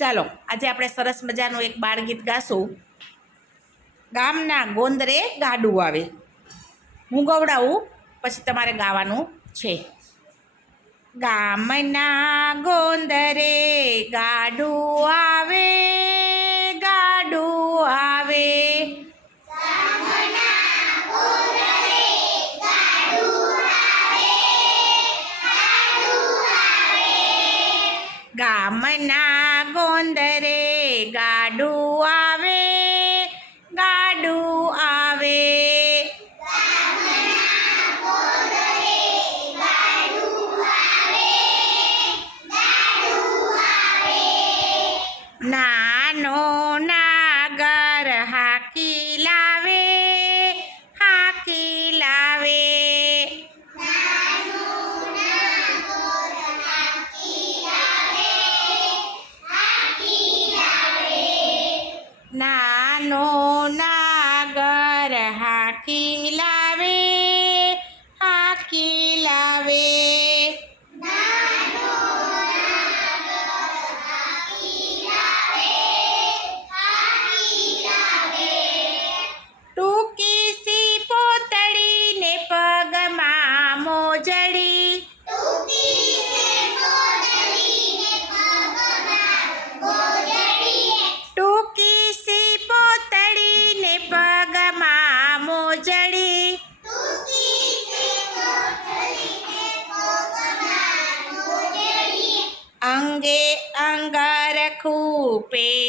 ચાલો, આજે આપણે સરસ મજાનું એક બાળગીત ગાશું. ગામના ગોંદરે ગાડું આવે. હું ગવડાવું, પછી તમારે ગાવાનું છે. ગામના ગોંદરે ગાડું આવે. ગામના ગોંદરે ગાડું આવે ગાડું આવે. નાનો ના Aquila. pay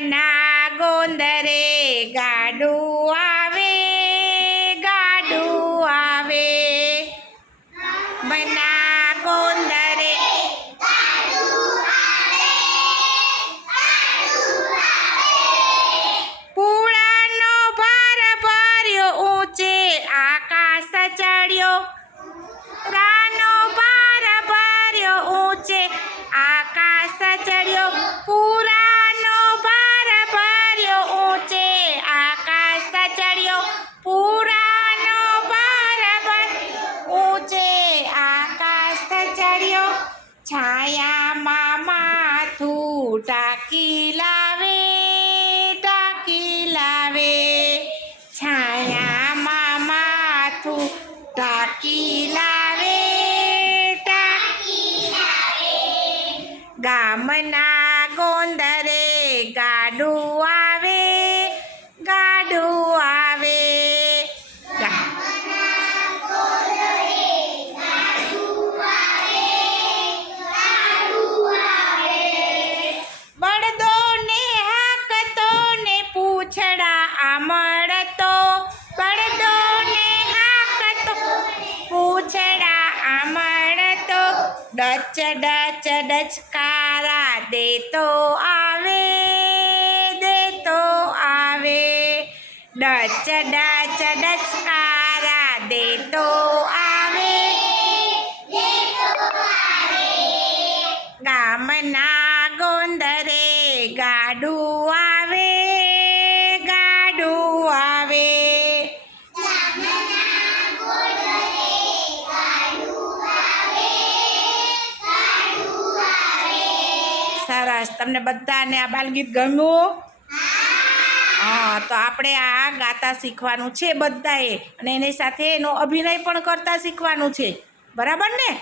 ના ગોંદરે ગાડું આવે ગાડું આવે. બના ગામના ગોંદરે ગાડુઆ ડચ ડચ, ડચકારા દેતો આવે દેતો આવે. ડચ ડચ, ડચકારા દેતો આવે ગામના ગોંદરે ગાડું સરસ તમને બધાને આ બાલગીત ગમ્યું? હા, તો આપણે આ ગાતા શીખવાનું છે બધાએ. અને એની સાથે એનો અભિનય પણ કરતા શીખવાનું છે. બરાબર ને?